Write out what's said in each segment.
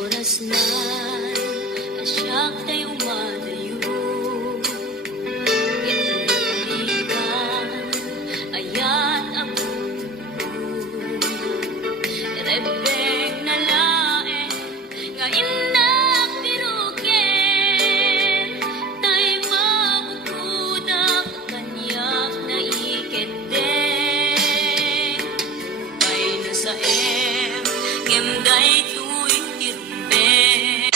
Oras na asyak tayo umadayo, italikan ayat ang mundo. Rebeng na laeng ngayon na pirukin, tayo mabukudak kanyak na iketeng. Kay na sa ngem day tuy tirumben,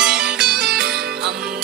amu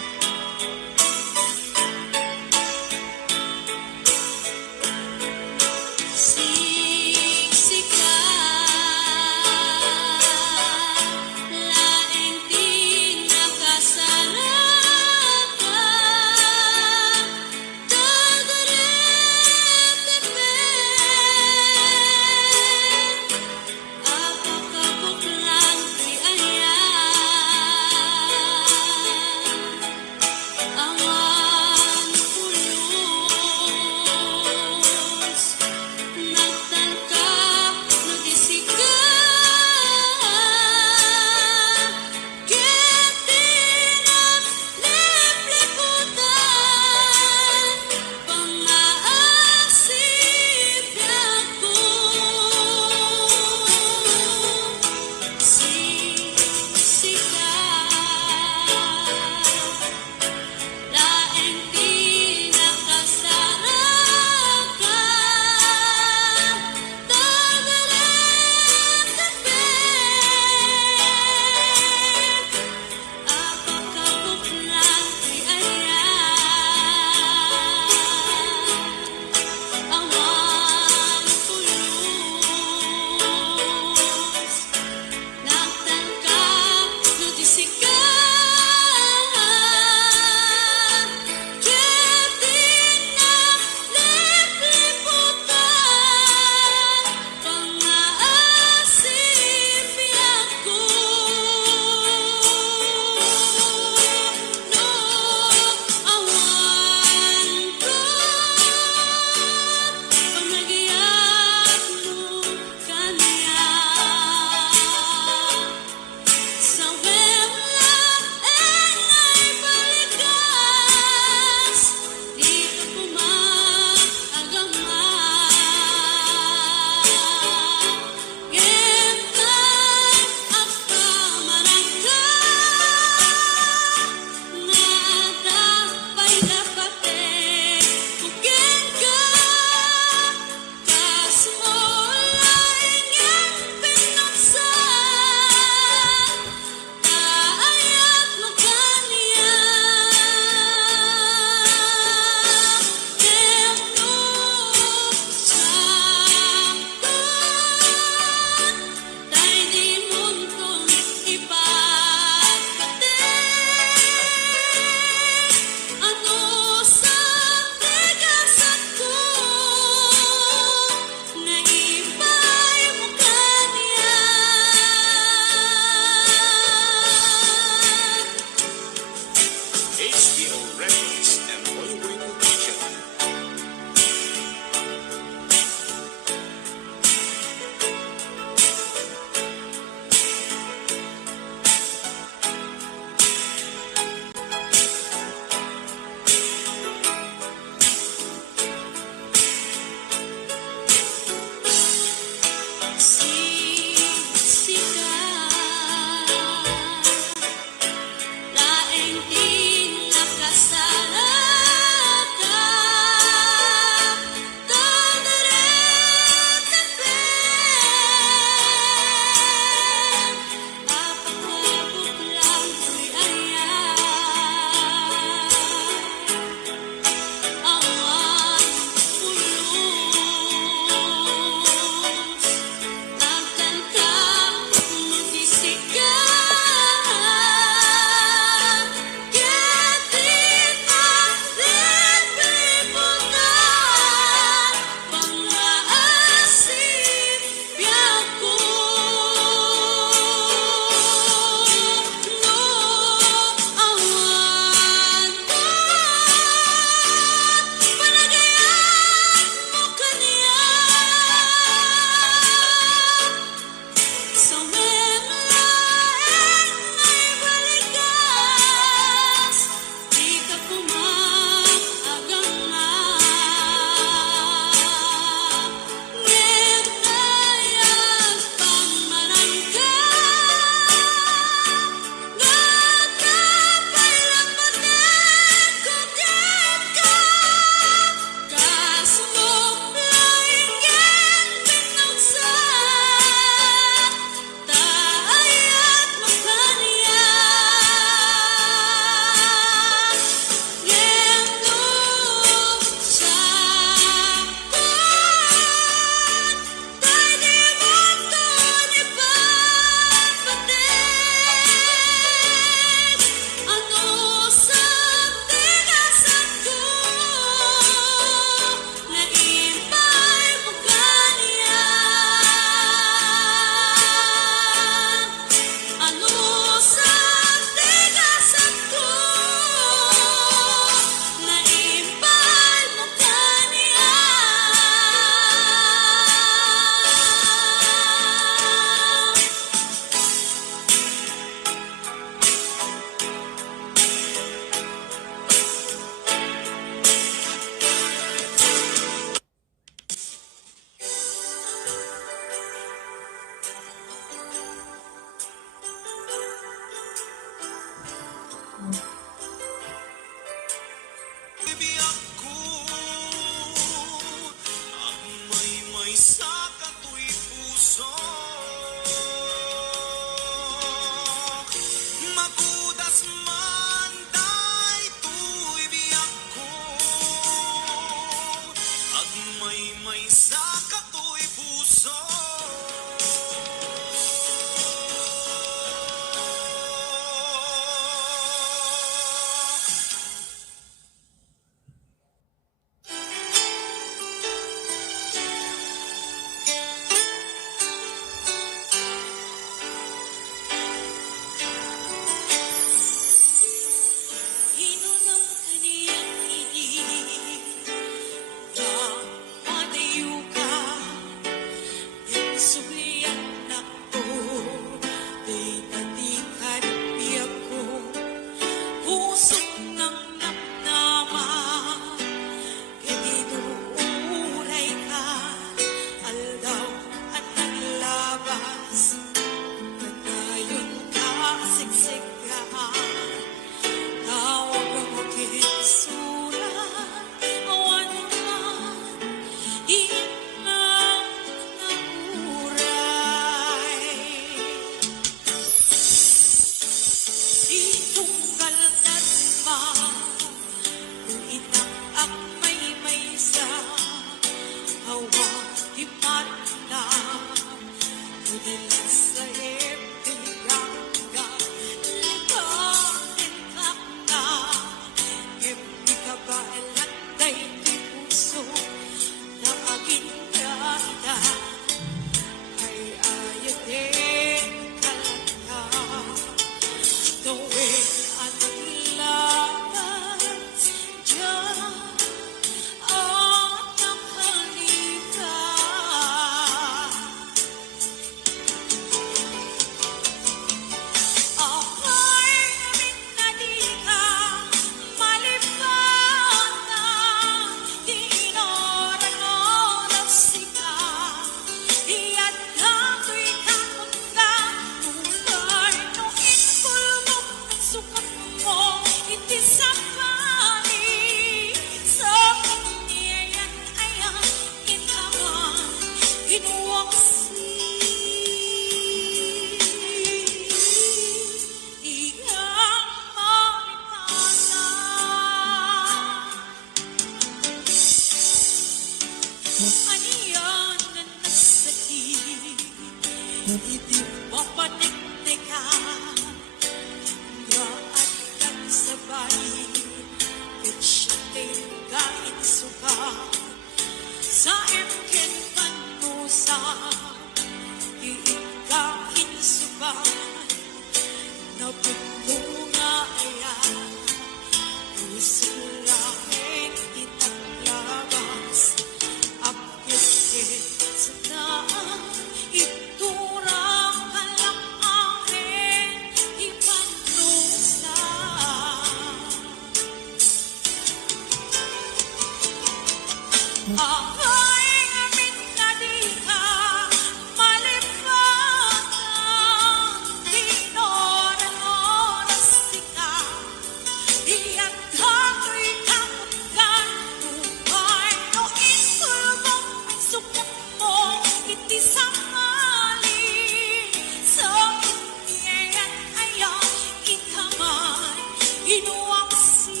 inuwaksi.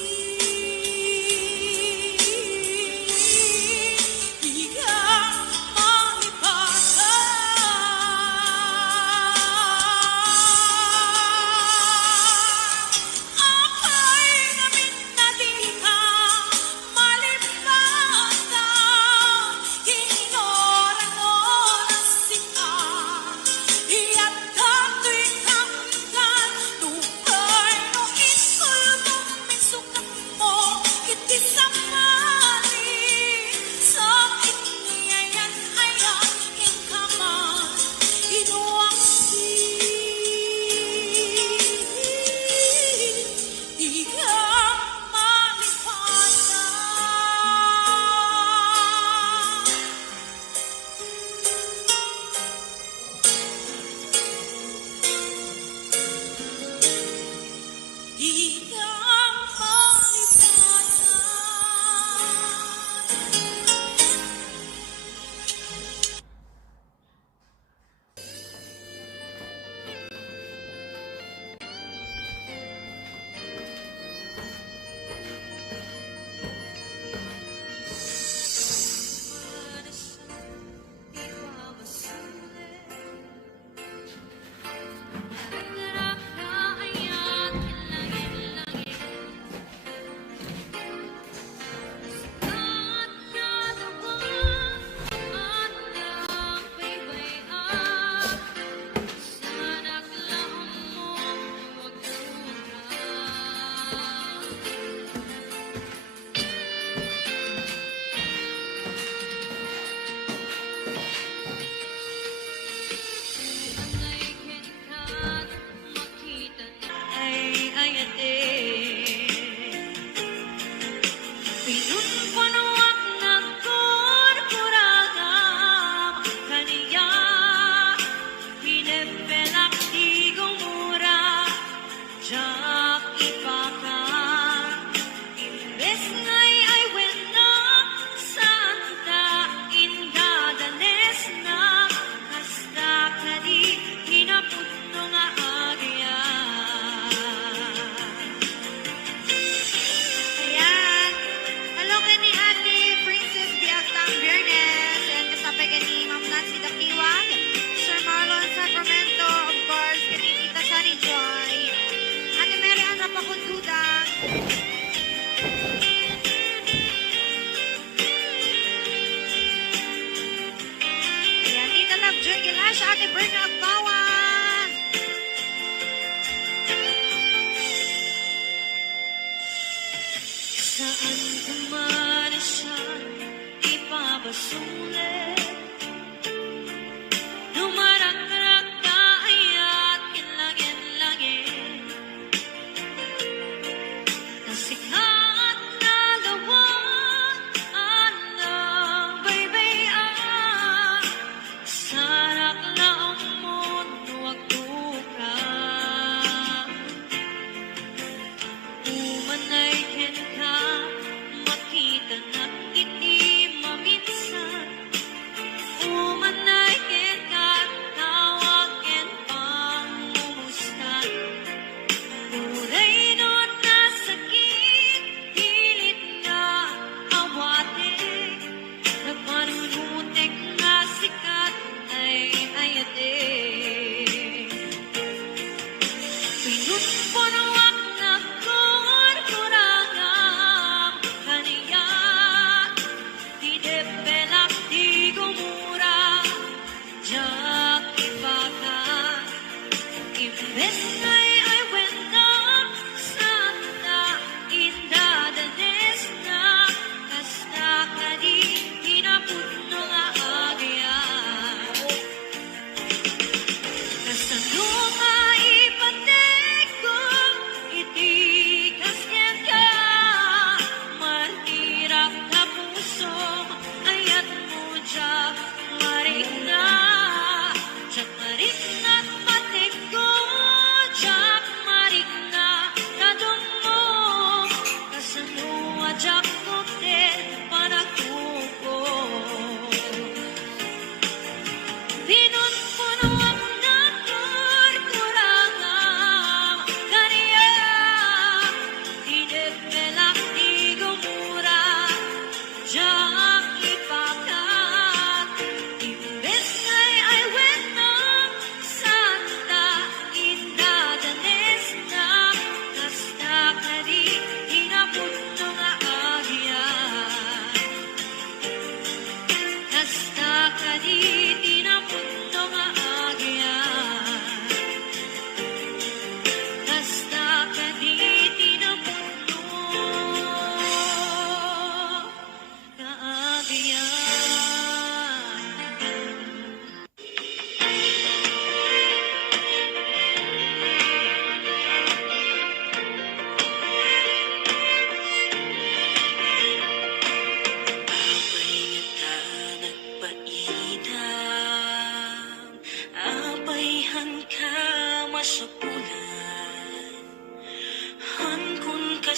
Di ka malipatan. Ako'y namit na di ka malipatan. Ignoran mo na sika. Iyak ka tuwing hanggan. Tupay no insulbong may sukat mo. Kiti sa mani. Sa iniyayan ayakin ka man. Inuwaksi. Di ka malipatan. Di ka Ayan. Hello kani Ate Princess Biagtang Biernes. And kasabay kani Ma'am Nancy Dakiwag. Sir Marlon Sacramento. Of course, kani Tita Sunny Joy. Ate Mary Ann Rapakundudang. Ayan. Tita Love Joy Gilasha. Ate Berna Agbawan. Saan kumana siya ipabasulit. Lumarag-rag ka aya't kinlangin-langin. Nasikat na gawan ng baybayan. Sarak na ang mundo wag duka. Umanay ken ka, makita na iti maminsan.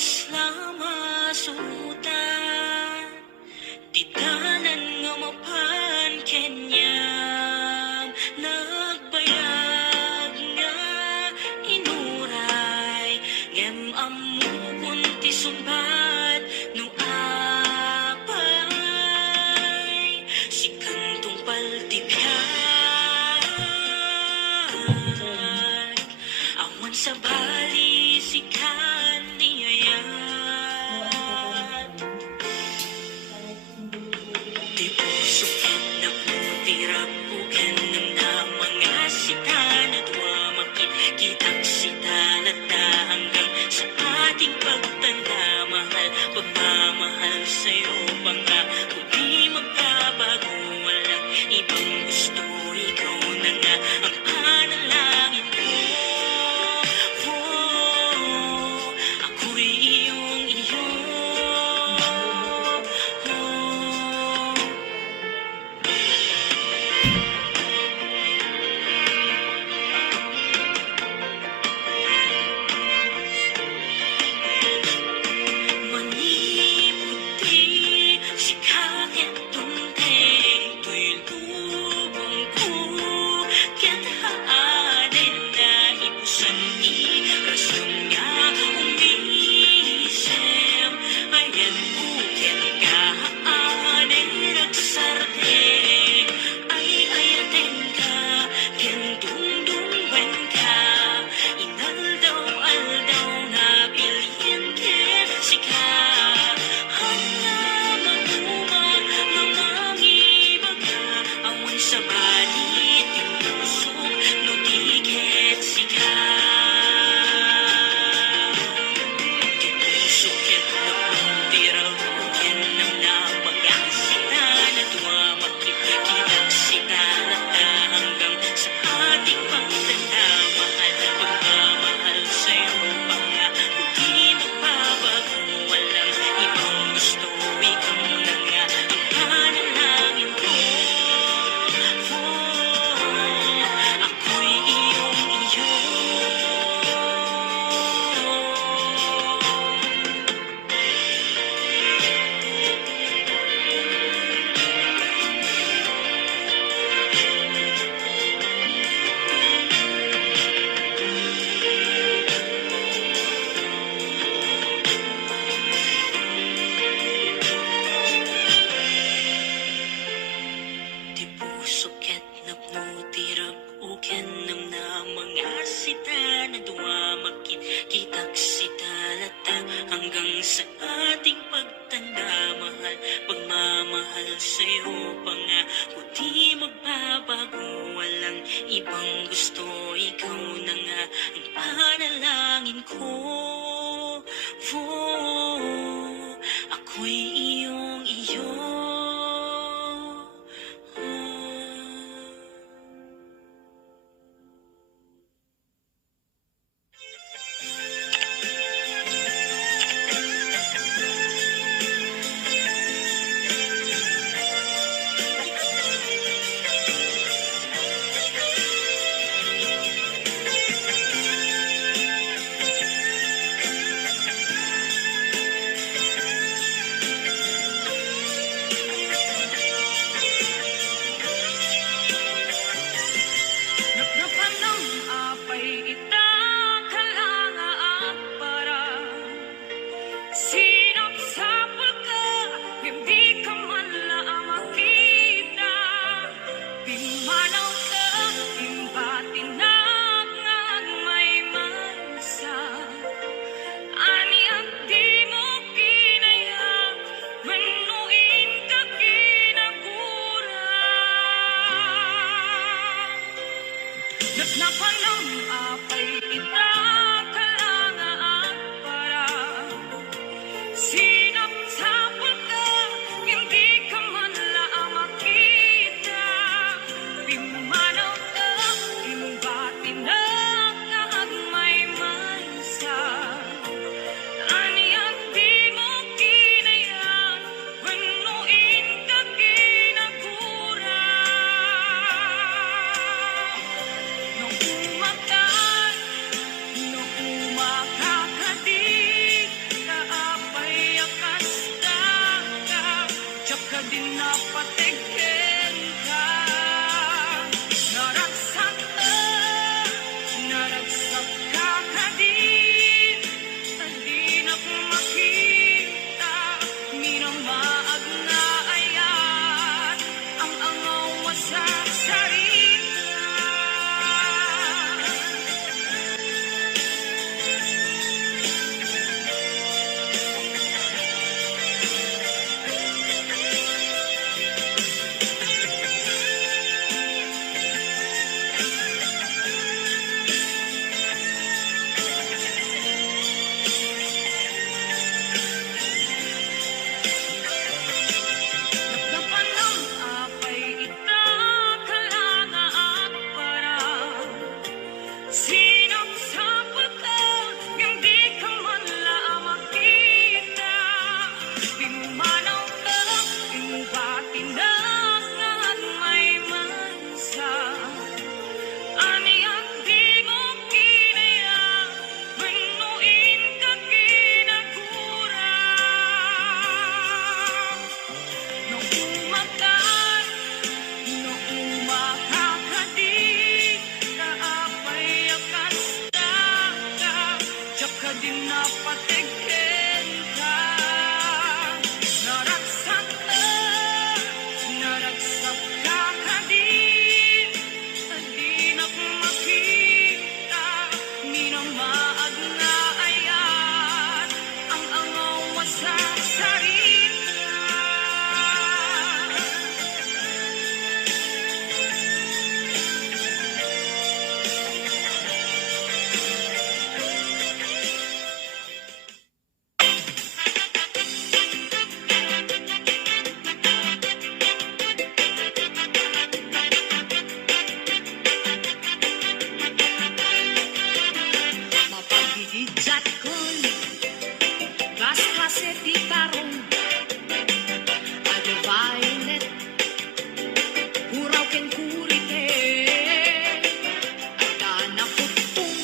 selama sultan Di tanan nga mapan kenyang nagbayag nga inuray ngem amu kunti sumbat no apay si kantong paltibyan awan sa bali si kaniyayat Di puso na putirang bukan ng mga sita na tuwa makikitang sita lata hanggang sa ating pagtanda mahal pagmamahal sa'yo pa nga kung di magbabago walang ibang gusto ikaw na nga ang panalangin ko ako'y iyong iyo Maniputi si kakit tunteng tuy lubong ko ket haanin na ibusan ni rason nga umisem ayan buken ka haanin nagsarte ay ayaten ka ken dungdungwen ka inaldaw-aldaw na bilhin ken sika hanga mauma mamangibaga awan sa balit yung puso no di ket sika di puso ket napundiraw ken nam na mga sita na tuwa makikitang sita lata hanggang sa ating pagtanda mahal pagmamahal sa'yo pa nga kung di magbabago walang ibang gusto ikaw na nga ang panalangin ko ako'y iyong iyo Di puso ket napnutirag uken nam na mga sita na duwa makikitag sita lata hanggang sa ating pagtanda mahal pagmamahal sa'yo pa nga kung di magbabago walang ibang gusto ikaw na nga ang panalangin ko ako'y iyong iyo dinapatikin ka. Naragsak ka kadin, di na makita, di na maagnaayat ang angaw sa sarita. Mapagigidjat kon, gas kaseti tarong, ade violet, huraw ken kurite, ada na putong,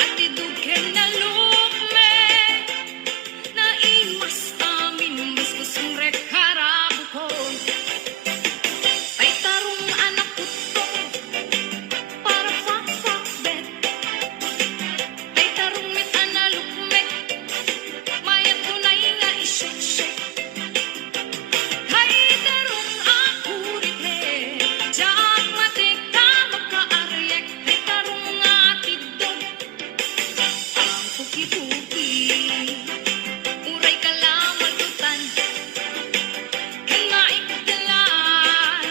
ati duken na lume, na imas amin mas kusong rekarabukon, ay tarong anak putong, para fakfakbet. Ay tarumit analukmek, mayat kunay nga isyek-syek. Kay tarong akurite, diyak matik ka magkaaryek. Kay tarong nga tidog, ang puki-puki. Uray ka lamang tutan, kay maikdalan.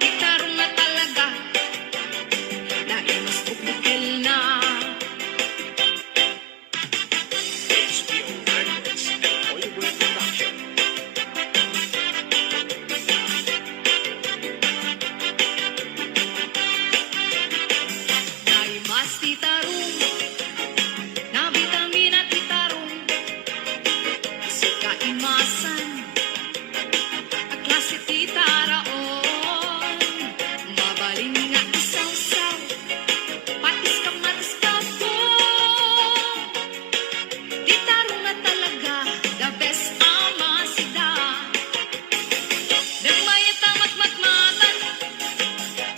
Kay tarong nga talaga, dahil mas bukbukel na. HBO Records and Oyeboy Production. Dahil mas titarong, na vitamina titarong, si kaimasan, at klase titaraon, mabalin nga isaw-saw, patis kamatis ka po, titarong na talaga, the best ama sida, nagmayat tamat matmatan,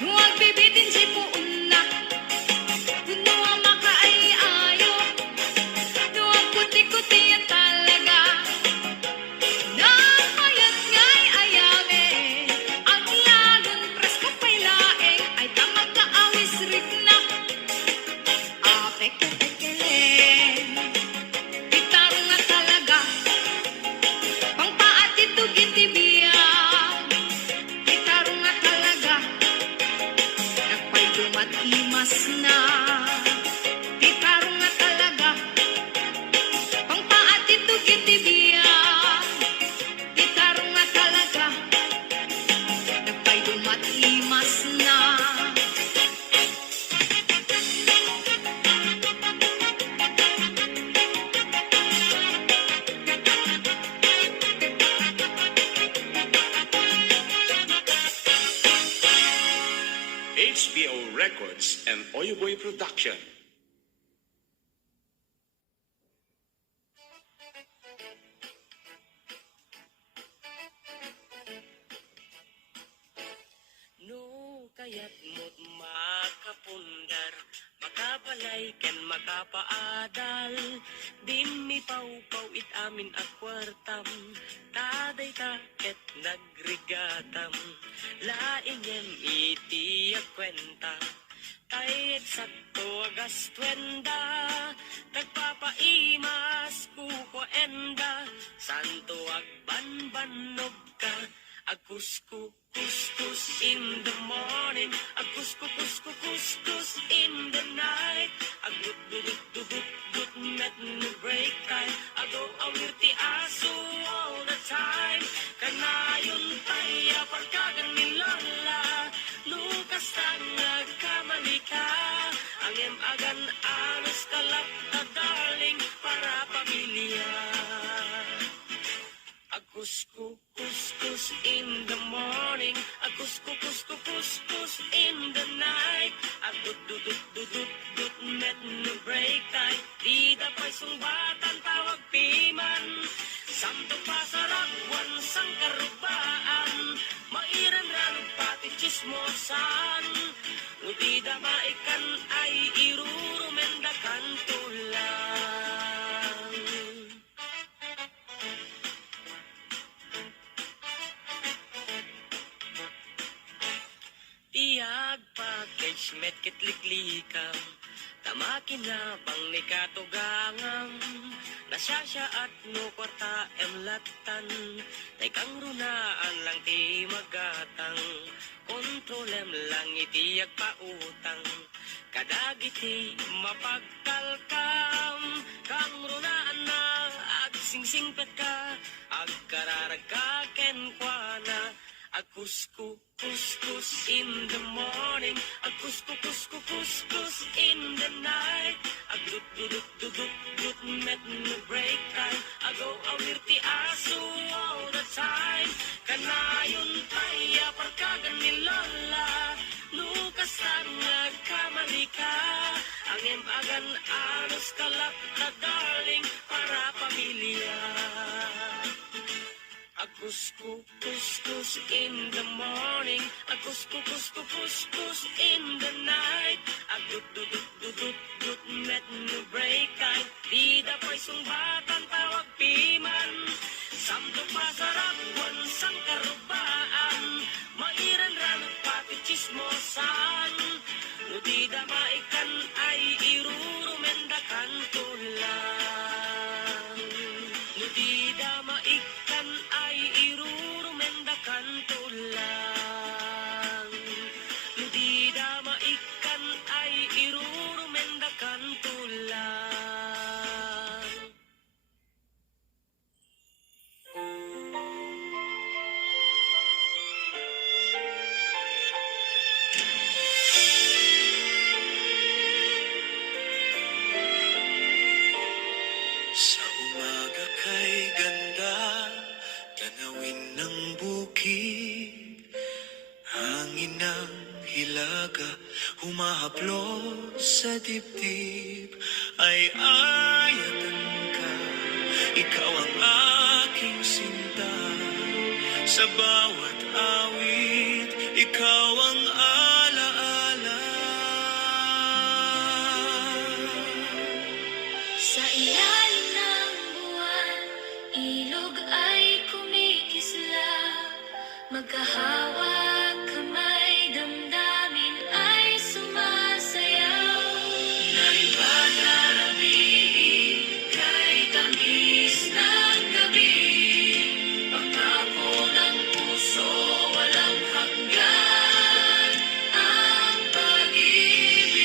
huwag bibitin si puun na, kuno ang makaayayo, no ang kuti-kuti yan talaga. Napayat nga'y ayame, ang lalong presko pa'y laeng, ay tamag ka awis rik na. Apek-pekelen, gitarong nga talaga, pang paatitog itibiyan. Gitarong nga talaga, nagpay dumat imas na. Gitarong nga talaga, pang paatitog itibiyan. Gitarong nga talaga, nagpay dumat imas na. HBO Records and Oyeboy Production. No kaya't mo't makapundar, makabalay ken makapaadal, di mi pau-pau it amin akwartam, taday ta ket nagrigatam, laingem iti kwenta, tay eksakto agas twenda, tagpapaimas kuko enda, santo agbanbanog ka, agkuskus in the morning, agkuskus in the night, agdudududududud met no break time, agaw awir ti aso all the time, kanayon tayo pagkagan ni Lola, lukas tang nagkamali ka, ang agan anos kalap na darling para pamilya. Agkuskus in the morning, agkuskus in the night, agdudududududud met no break time, di da pa'y sungbatan tawag piman, samto pasaragwan sang karubaan, mairan ranong pati chismosan, di da maikan ay irurumendakan to, met kitliklikam, tamakin na bang ni katugangam, nasasya at no kwarta emlatan, tay kang runaan lang ti magatang, kontrolem lang iti agpautang, kadagiti mapagkalkam, kang runaan na agsingsingpet ka, agkararag ka kenkwana, agkuskus in the morning, agkuskus in the night, agdut met no break time, agaw awir ti aso all the time, kanayon taya parkagan ni Lola, lukas ang nagkamali ka, ang emagan anos kalap na darling para pamilya. Agkuskus in the morning, agkuskus in the night, agdut met no break time, di da pa'y sungbatan tawag piman, samdo pasarap wansang karubaan, mairan ranot pati chismosan, no di da maikan ay irurumendakan tulang, no di da maikan ay irurumendakan tulang, no di da maikan ay irurumendakan tulang. Sa umaga kay ganda, tanawin ng bukid, hangin ng hilaga, humahaplos sa dibdib, ay ayatan ka, ikaw ang aking sinta, sa bawat awit, ikaw ang alaala. Sa ilalim ng buwan, ilog ay kumikislap, magkahawak kamay, damdamin ay sumasayaw. Naribanaramiin kay tamis ng gabi, pangako ng puso, walang hanggan ang pag-ibig.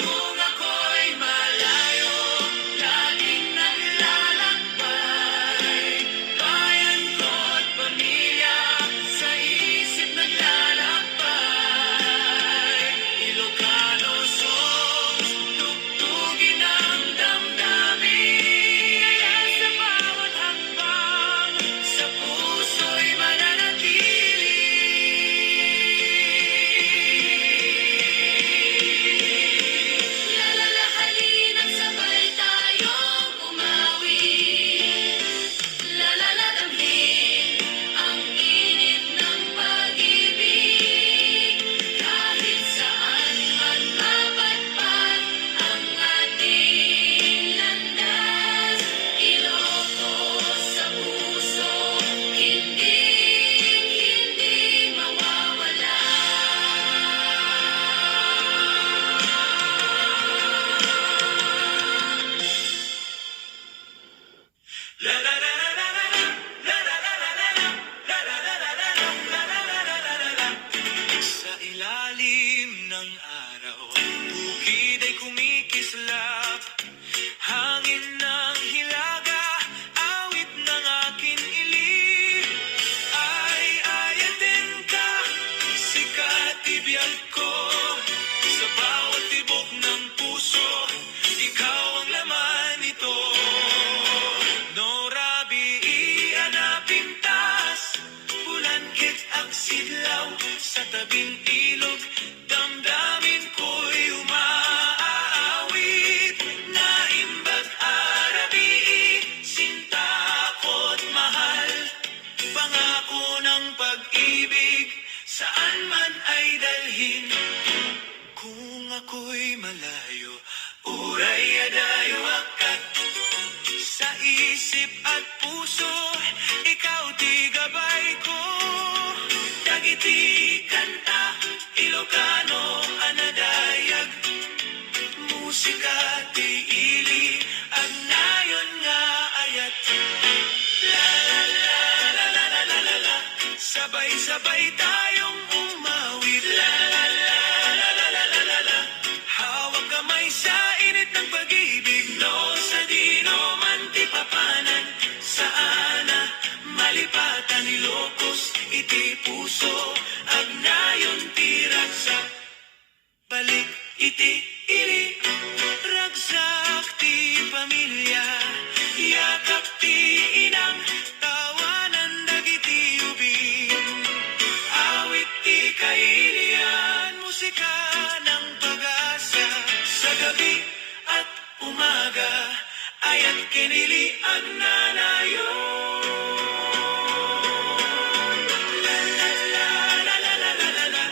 Kung ako'y malayo, laging naglalakbay, bayan ko't pamilya, sa isip naglalakbay. Ilocano songs, tugtugin ang damdamin, kaya sa bawat hakbang, sa puso'y mananatili. Lalalahanin at sabay tayong umawit, lalalagamhin ang init ng pag-ibig, kahit saan man mapatpat ang ating landas. Ilocos sa puso, hindi mawawala. Sa ilalim ng araw, bukid ay kumikislap, hangin ng hilaga, awit ng aking ilig, ay ayatin ka, sikat ibiyag ko, sa bawat tibok ng puso, ikaw ang laman nito. Norabi ianapin tas, bulangkit ang sidlaw, sa tabing ilog, damdamin ko'y umaawit, naimbag arabi, sinta ko't mahal, pangako ng pag-ibig, saan man ay dalhin. Kung ako'y malayo, uray adayo wakat, sa isip at puso, ikaw di gabay ko, sabay-sabay tayong umawit. La la la la la la la la la. Hawak kamay sa init ng pag-ibig. No sa dino man ti papanan. Saan na malipatan Ilocos, iti puso, agnayon ti ragsak. Balik iti ili, ragsak ti pamilya. Yakap ti inang, tawanan dagiti ubing. Awit ti kailian, musika ng pag-asa. Sa gabi at umaga, ayat kinili ang nanayon. La la la la la la la la la.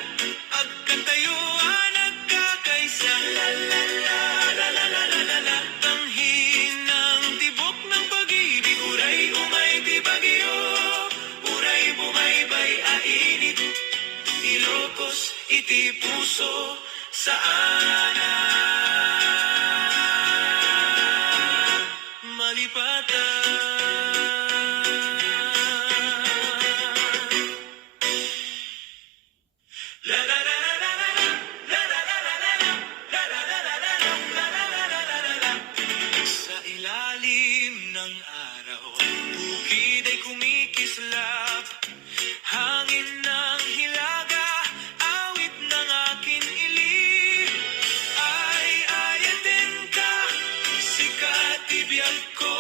Agkantayuan nagkakaisa. La la la la la la la la la. Tanghin ng tibok ng pag-ibig. Uray umay ti bagyo. Uray bumaybay ainit. Ilocos iti puso saan na malipatan. La la la la la la la la la la la la la la la la la la la. Sa ilalim ng araw, bukid ay kumikislap. Hangin ng hilaga, awit ng akin ilig. Ay ayatin ka, sikat ibiyag ko.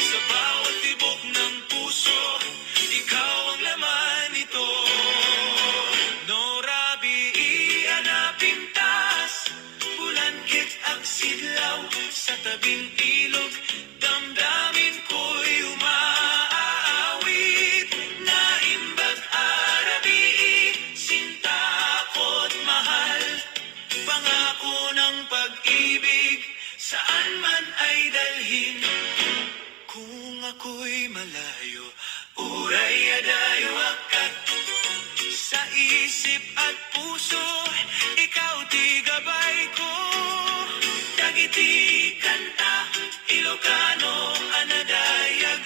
Sa bawat tibok ng puso, ikaw ang laman nito. No rabi ianapin tas, bulangkit ang sidlaw. Sa tabing ilog, damdamin ko'y umaawit. Naimbag arabi, sinta ko't mahal. Pangako ng pag-ibig, saan man ay dalhin. Kung ako'y malayo, uray adayo akat. Sa isip at puso, ikaw ti gabay ko. Dagiti kanta, Ilocano anadayag.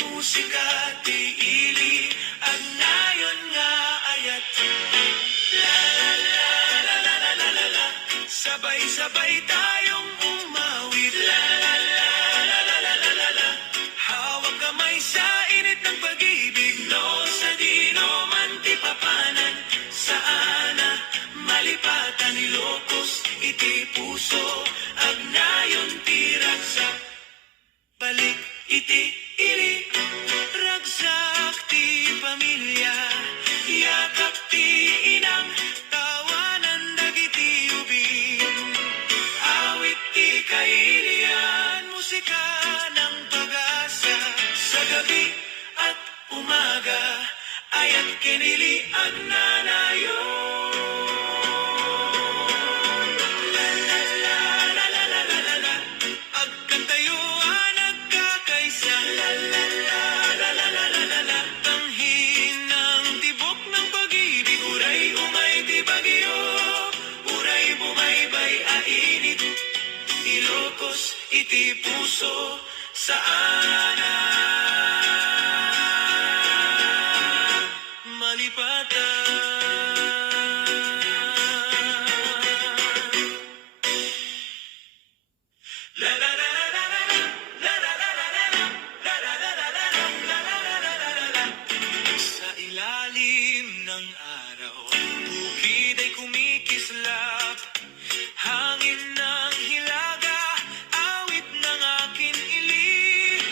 Musika ti ili, agnayon nga ayat. La la la la la la la la la. Sabay-sabay tayong umawit. La la la la la la la la la. Hawak kamay sa init ng pag-ibig. No sa dino man ti papanan. Saan na malipatan Ilocos, iti puso, agnayon ti ragsak. Balik iti ili, ragsak ti pamilya. Yakap ti inang, tawanan dagiti ubing. Awit ti kailian, musika ng pag-asa. Sa gabi at umaga, ayat kinili ang nanayon. La la la la la la la la la. Agkantayuan nagkakaisa. La la la la la la la la la. Tanghin ng tibok ng pag-ibig. Uray umay ti bagyo. Uray bumaybay ainit. Ilocos iti puso saan na malipatan. La la la la la la la la la la la la la la la la la la la. Sa ilalim ng araw, bukid ay kumikislap. Hangin ng hilaga, awit ng akin ilig.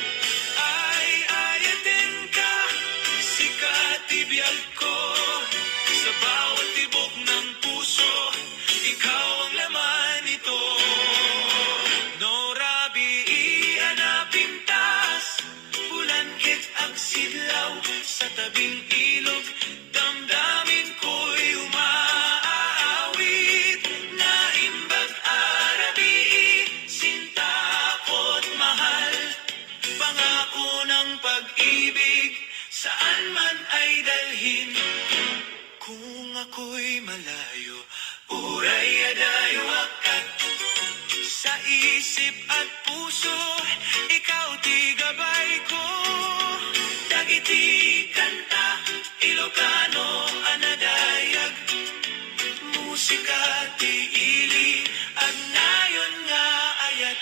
tiili at nayon nga ayat.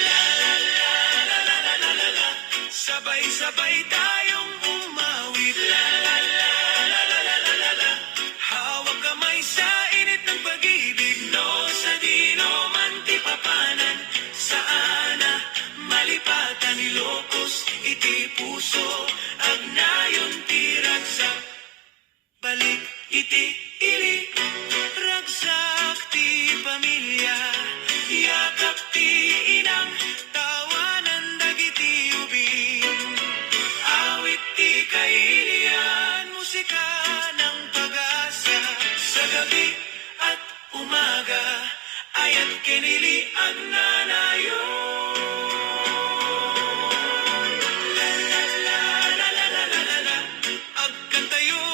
La la la la la la la la la, sabay-sabay tayong umawit. La la la la la la la la la, hawak kamay sa init ng pag-ibig. No sa dino man tipapanan, saan na malipatan, Ilocos, iti puso, agnayon ti ragsak. Balik iti ili, ragsak ti pamilya, yakap ti inang, tawanan dagiti ubing. Awit ti kailian, musika ng pag-asa, sa gabi at umaga, ayat kinili ang nanayon. La la la la la la la la la, agkantayo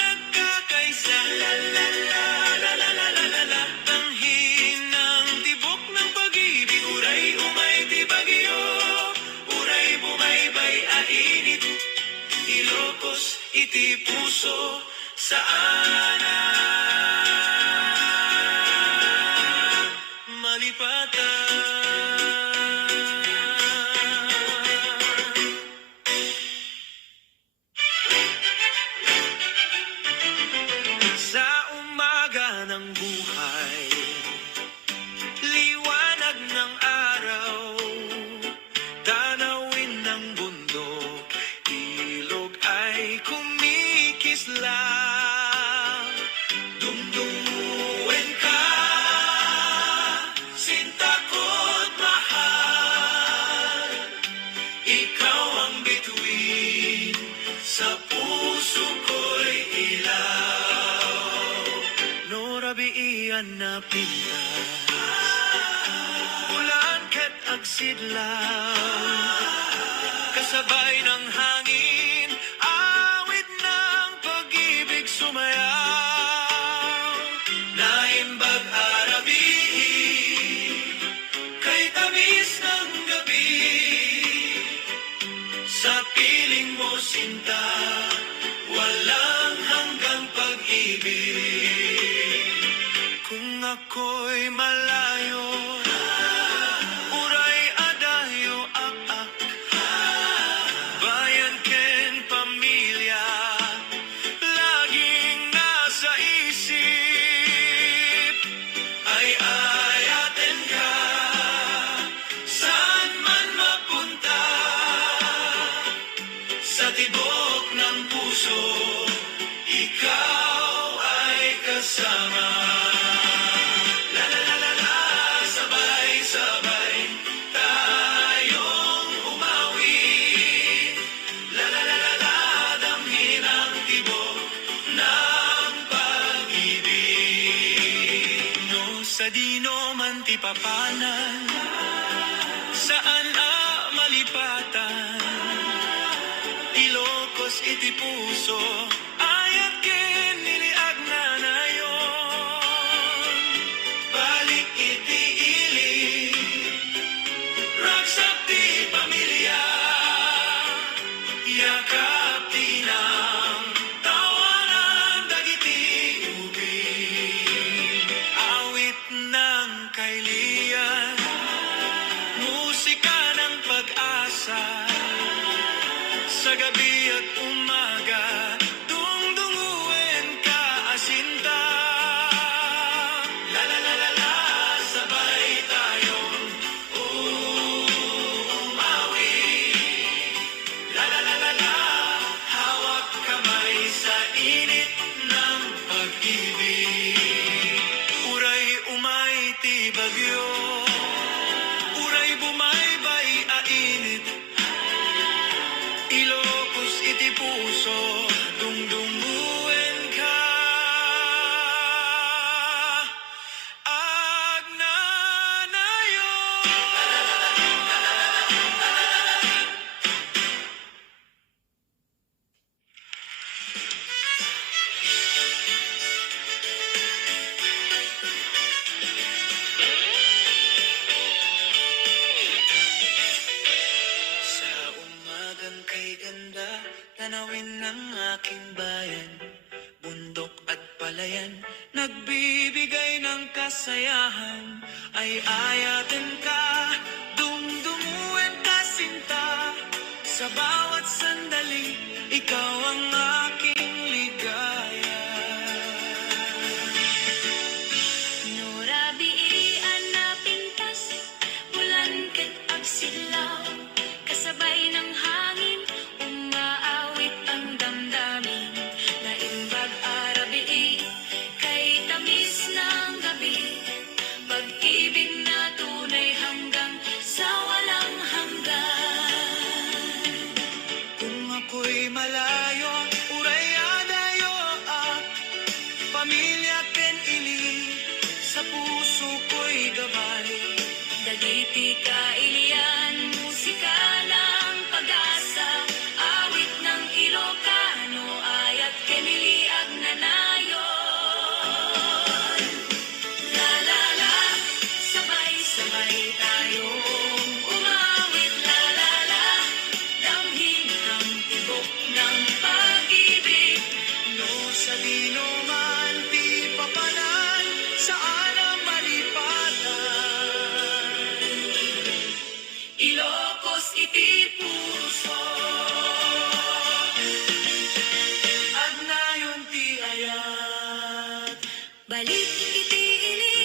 nagkakaisa. La la la la la la la la la, tanghin ng tibok ng pag-ibig. Uray umay ti bagyo, uray bumaybay ainit. Ilocos iti puso, saan na malipatan. Sa umaga ng buhay, liwanag ng araw, tanawin ng bundok, ilog ay kumikislap. Dumdumuin ka, sinta ko't mahal, ikaw ang bituin, sa puso ko'y ilaw. Norabiian na pinta, ulan ket agsidlaw, kasabay ng hangin, awit ng pag-ibig sumayaw. Naimbag arabi, kay tamis ng gabi, sa piling mo sinta, walang hanggang pag-ibig. Kung ako'y malayo, uray adayo ak-ak, bayan ken pamilya, laging nasa isip. Ay ayaten ka, saan man mapunta, sa tibok ng puso, ikaw ay kasama. La la la la la, sabay-sabay tayong umawi. La la la la la, damhin ang tibok ng pag-ibig. No sa dino man tipapanan, saan malipatan, Ilocos iti puso, ayat kiniliag na nayon. Balik iti ili, ragsak ti pamilya, yakap ti nang, tawanan dagiti ubing. Awit ng kailian, musika ng pag-asa, sa gabi at umaga, dungdunguin ka asinta. La la la la la, sabay tayong umawi. La la la la la, hawak kamay sa init ng pag-ibig. Uray umay ti bagyo, uray bumaybay ainit. Ilocos iti puso, dungdunguin ka, agnanayon. ng kasayahan ay ayatin ka, dumdumuin ka sinta. Sa bawat sandali, ikaw ang aking ligaya. Norabian na pintas, bulan ket agsilaw, kasabay ng hangin, umaawit ang damdamin. Naimbag arabi, kay tamis ng gabi, pag-ibig na tunay hanggang sa walang hanggan. Kung ako'y malayo, uraya dayo at pamilya ken ili, sa puso ko'y gabay. Dagiti kailian, musika ng pag-asa, awit ng Ilocano, ayat keniliag nanayon. La la la, sabay-sabay tayong umawit, la la la, damhin ang tibok ng pag-ibig. No sa dino man di papanan, saan ang malipatan? Ilocos iti puso, Agnayon ti ayat. balik iti ili,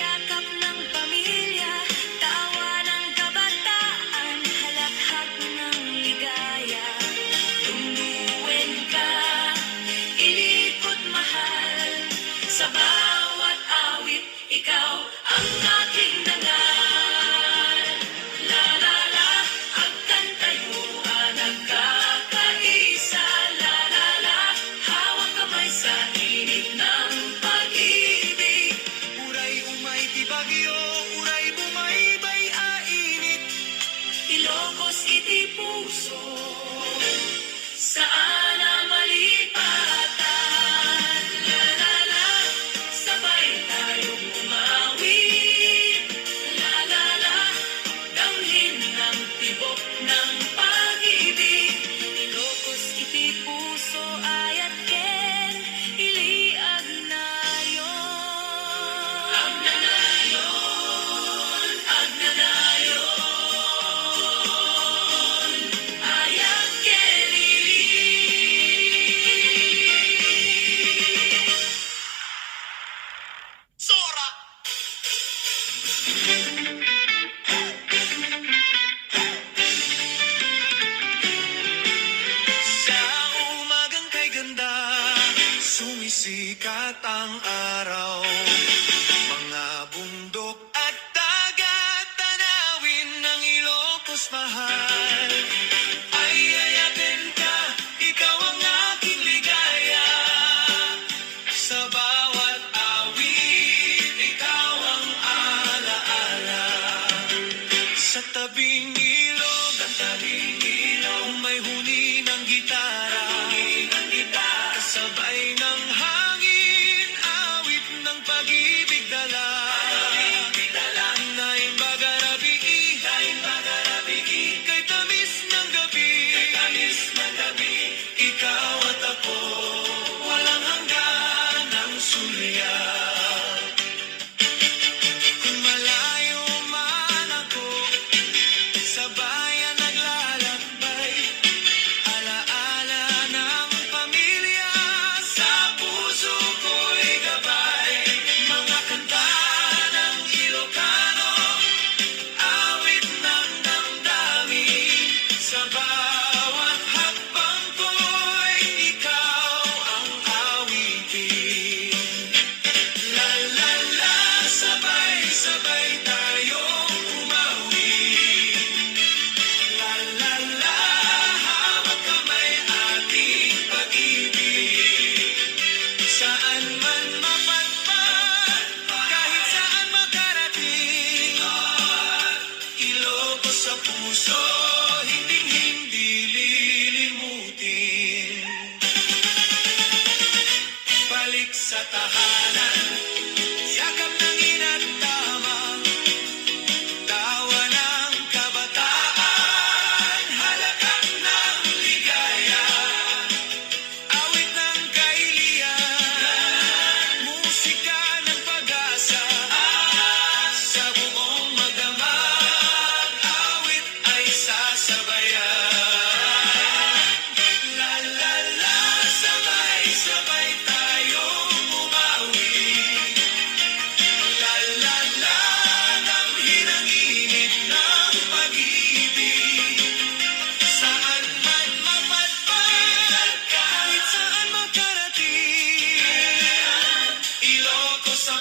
yakap ng pamilya, tawa ng kabataan, halakhak ng ligaya. Tumuwen ka, ilikot mahal, sa bawat awit, ikaw ang aking dangal. La la la, agkantayo, nagkakaisa, la la la, hawak kamay sa init ng pag-ibig. Uray umay ti bagyo, uray bumaybay a init. Ilocos iti puso, saan ang malipatan? La la la, sabay tayong umawit.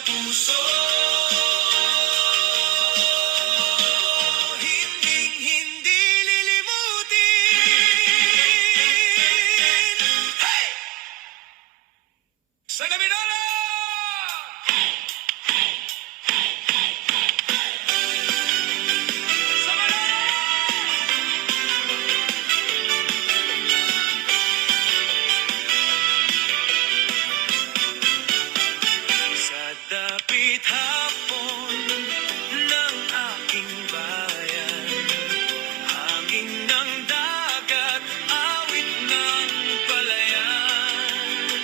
puso. Hinding-hindi lilimutin. Hey! Sa Gaminora! Sa Manila! Sa dapit hapon ng aking bayan, hangin ng dagat, awit ng palayan,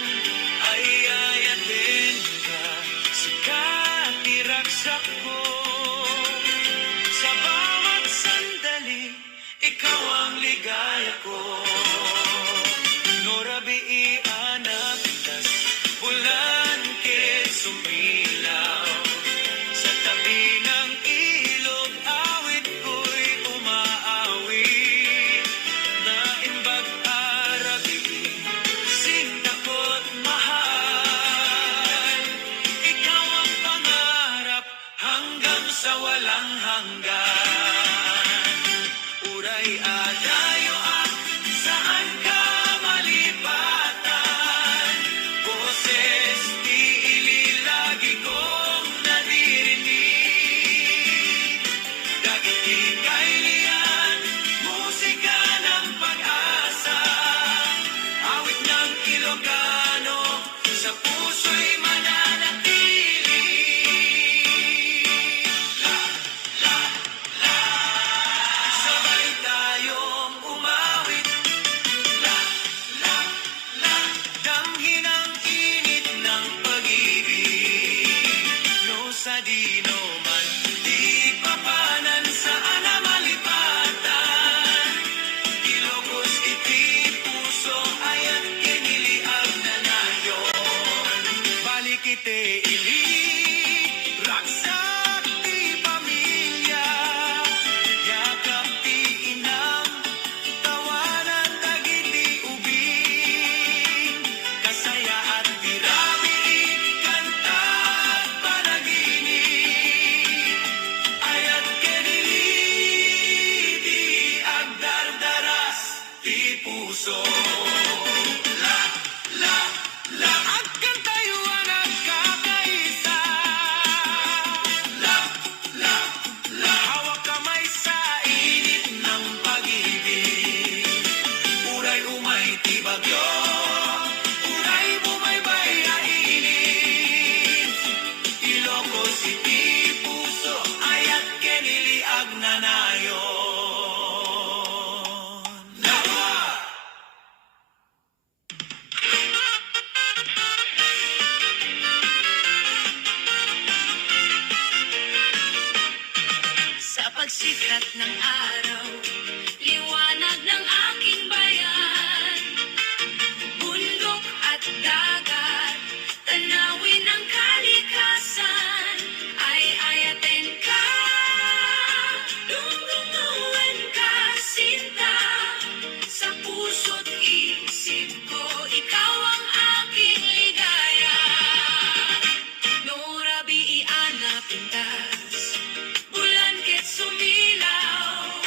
ay ayatin ka sa katiraksak ko. Sa bawat sandali, ikaw ang ligaya ko. Norabi anak pitas, bulan ke sumilaw. Sa tabi ng ilog, awit ko'y umaawit. Naimbag arabi, sinta ko't mahal. Ikaw ang pangarap hanggang sa walang hanggan. Uray adayo at saan ka malipatan. Boses tiili lagi kong naririnig. Dagit ika'y liyan, musika ng pag-asa. Awit ng Ilocano, sa puso'y mananatili. Sabay tayong umawit. La, la, la. Damhin ang init ng pag-ibig. No sa dino man, di papanan saan na malipatan. Ilocos iti puso, ayat kiniliang na nayon. Balik iti ili, raksak ti pamilya. Yakap ti inang, tawanan dagiti ubing. Kasaya at tirabi, kanta at panaginip. Ayat kenili, di agdardaras ti puso. La, la, la. Agkan tayo ang nagkakaisa. La, la, la. Hawak kamay sa init ng pag-ibig. Uray umay ti bagyo, uray bumaybay na init. Ilocos iti puso, ayat keniliag na nayon. Lawa! Sa pagsikat ng araw, liwanag ng aking bayan. Bundok at dagat, tanawin ang kalikasan. Ay ayatin ka, dungdunguan ka, sinta. Sa puso't isip ko, ikaw ang aking ligaya. Norabi ana pintas, bulan ket sumilaw.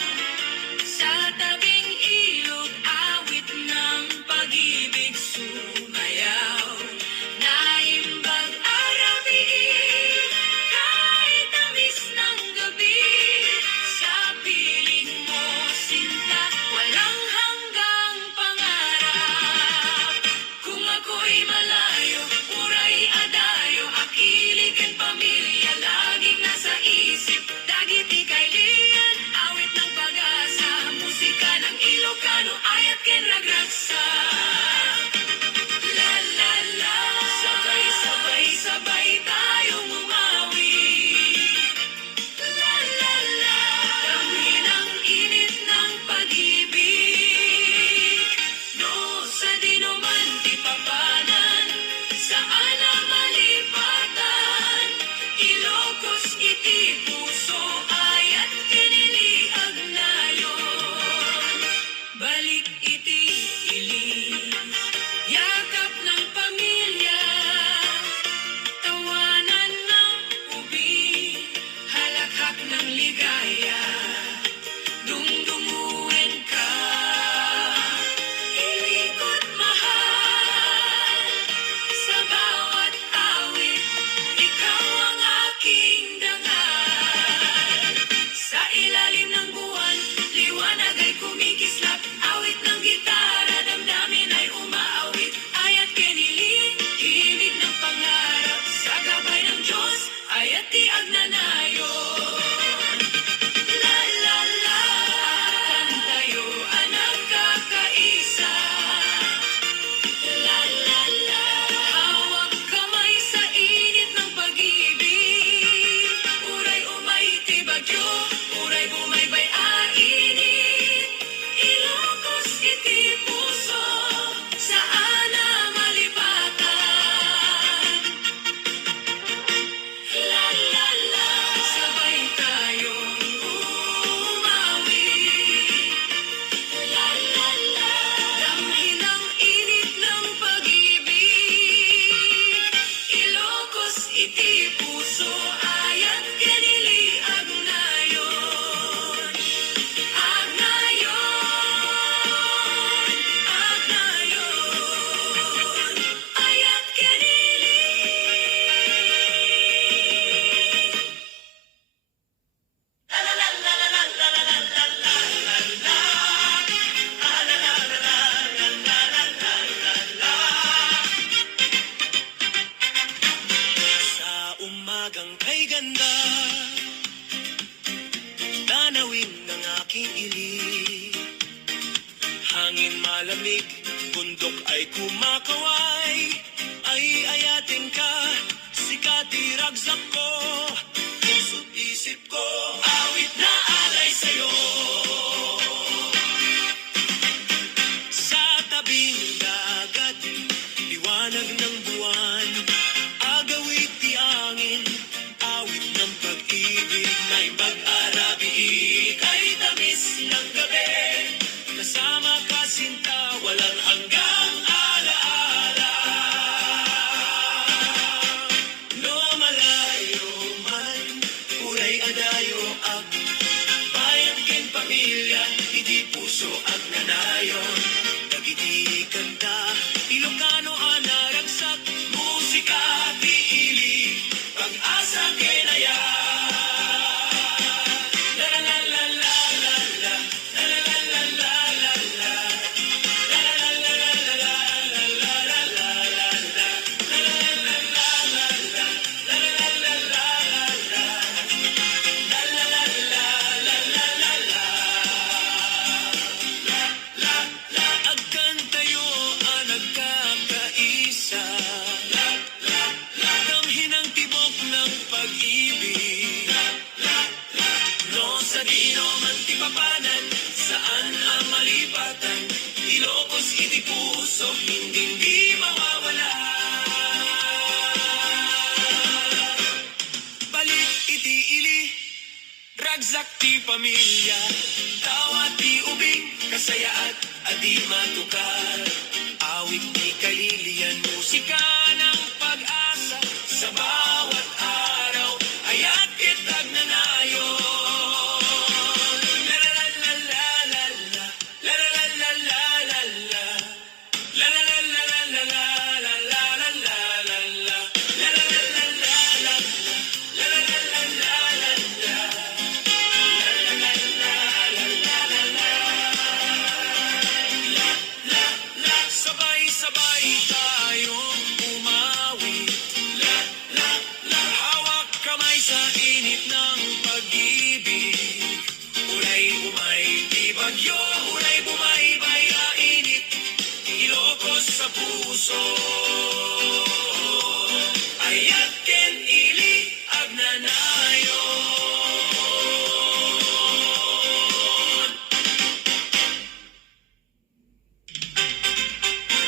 ayat ti agnanayon. La la la, kantayo anak kakaisa. La la la, hawak kamay sa init ng pag-ibig. Uray umay ti bagyo, uray bumaybay ainit. Ilocos iti puso, saan na malipatan. La la la, sabay tayong umawi. La la la, damhin ang init ng pag-ibig. Ilocos iti puso, ayat kanili agnayon. Agnayon, agnayon, ayat kanili. Sa umagang kay ganda, tanawin ng aking ilig. Hangin malamig, bundok ay kumakaway. Ay ayatin ka, sikati ragsak ko. Puso't isip ko, awit na alay sa'yo. Sa tabing dagat, liwanag ng buwan. Agawit ti angin, awit ng pag-ibig. Na pag-arabi, kay tamis ng gabi. Kasama ka sinta, walang hanggang alaala. No malayo man, uray adayo ak. Bayan ken pamilya, hindi puso ang nanayon. Dagiti kanta, Ilocano anaragsak. Musika tiili, pag-asa kenaya. La la la la la la la, la la la la la la la, la la la la la la la la la la la, la la la la la la la, la la la la la la la, la la la la la la la. Agkan tayo ang nagkakaisa. Damhin ang tibok ng pag-ibig. No sa dino man tipapanan, saan ang malipatan. Ilocos iti puso, hindi mawawala. Balik iti ili, ragsak ti pamilya. Tawa ti ubing, kasaya at adi matukar. Awit ni kalilian, musika ng pag-asa. Sa bawat araw, ayat kitag nanayon. La la la la la la la, la la la la la la la, la la la la la la la la la la la la la, la la la la la la la, la la la la la la la, la la la la la la la. Sabay-sabay tayong umawit. Hawak kamay sa init ng pag-ibig. Uray umay di bagyo, uray bumaybay init. Ilocos sa puso, ayat ken ili agnanayon.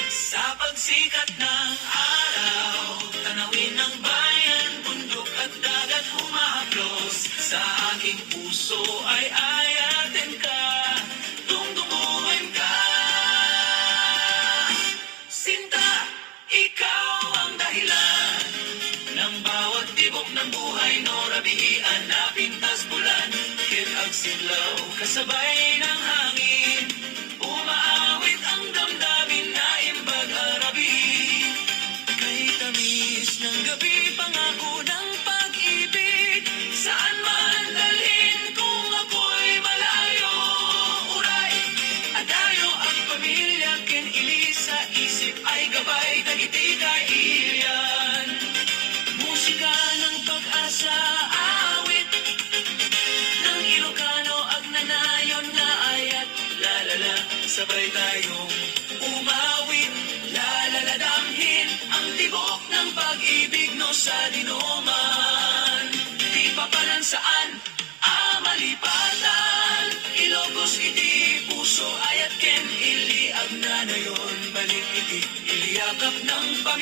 Sa pagsikat ng araw, tanawin ng bayan, bundok at dagat humahaplos. Sa aking puso ay ayatin ka, tungtunguhin ka. Sinta, ikaw ang dahilan ng bawat tibok ng buhay. No rabihian na pintas bulan, kinagsilaw kasabay ng hangin. Umaawit ang damdamin na imbag-arabi. Kay tamis ng gabi, pangako ng pag-ibig. Saan man dalhin kung ako'y malayo. Uray, adayo ang pamilya, ken ilisa isip ay gabay. Dagiti kay Ilian, musika ng pag-asa.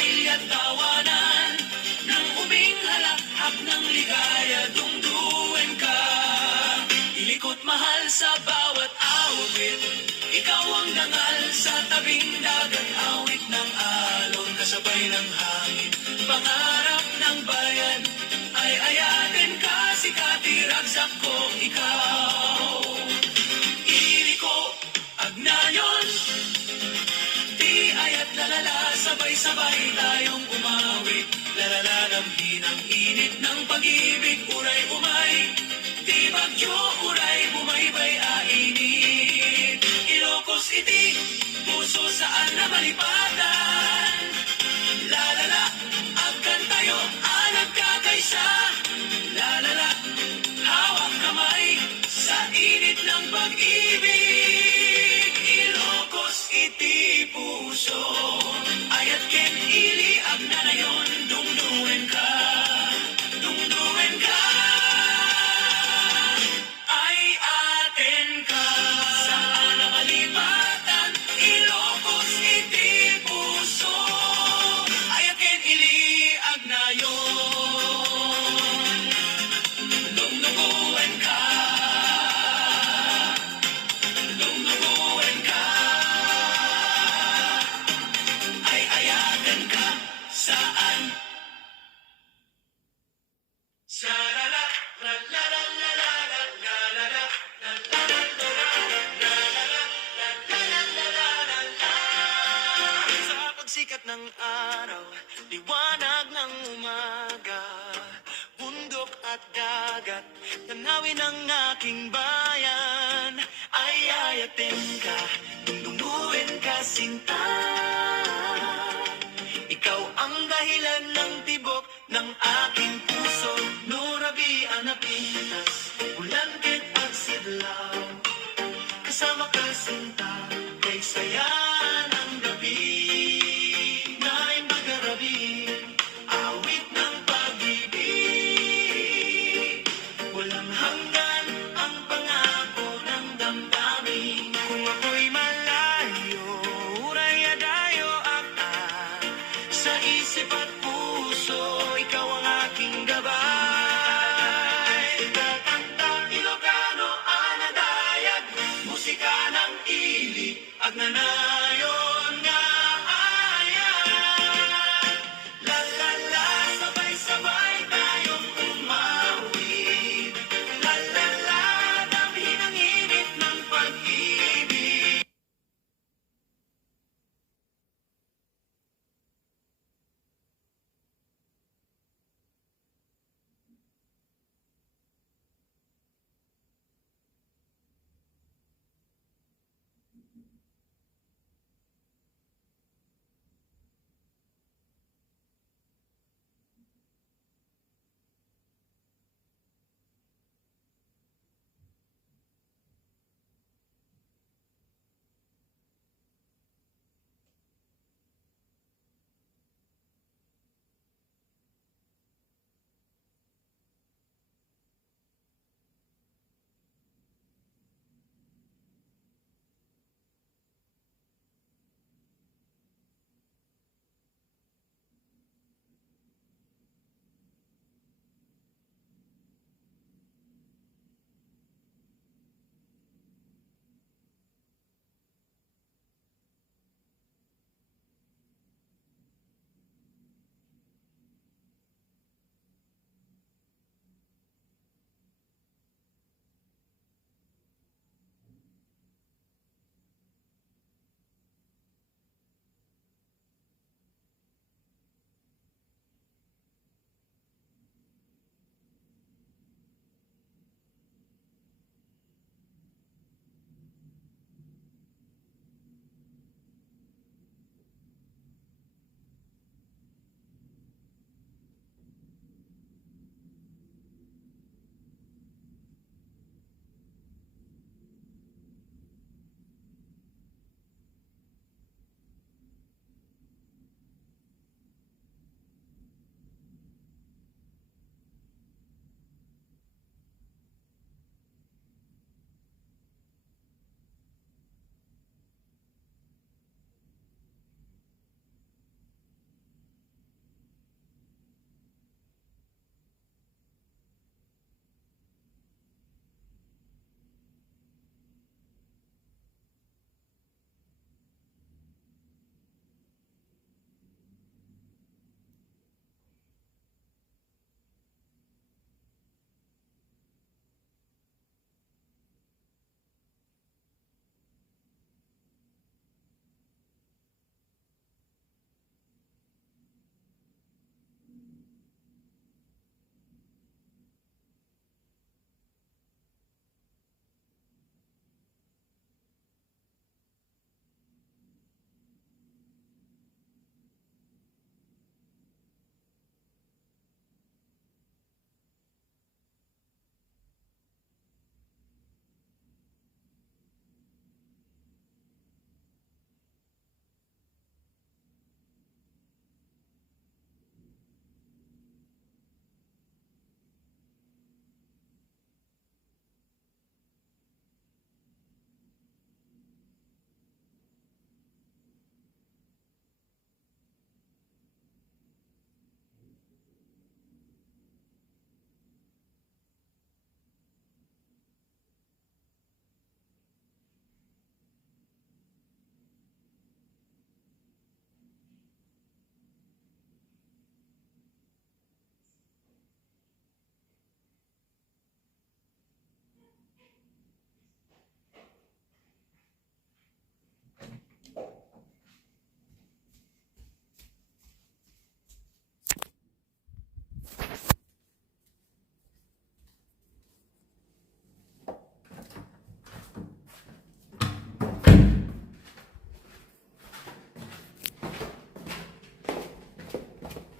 pamilya at tawanan. Nang uming halakhak ng ligaya, dungduin ka. Ilikot mahal sa bawat awit. Ikaw ang dangal sa tabing dagat, awit ng alon, kasabay ng hangin. Pangarap ng bayan ay ayatin ka, sikati ragsak ko ikaw. Iliko, agnayon, di aya't lalala, sabay-sabay tayong umawit. Lalala damhin ang init ng pag-ibig, uray umay. Di bagyo, uray, bumaybay ainit. Ilocos iti, puso saan na malipatan. Lalala, agkan tayo, nagkakaisa. Lalala, hawak kamay sa init ng pag-ibig. Ilocos iti puso, ayat ken ili agna na yon, dungdungin ka, dungdungin ka. Ay atin ka, saan na malipatan. Ilocos iti puso, ayat ken ili agna yon, dungdungin ka, dungdungin ka. Ay ayatin ka, saan? Sa-la-la, la-la-la-la-la-la-la-la, sa pagsikat ng araw, liwanag ng umaga, bundok at dagat, tanawin ang aking bayan. Ay ayatin ka, dungdunguin ka sinta. Ikaw ang dahilan ng tibok ng aking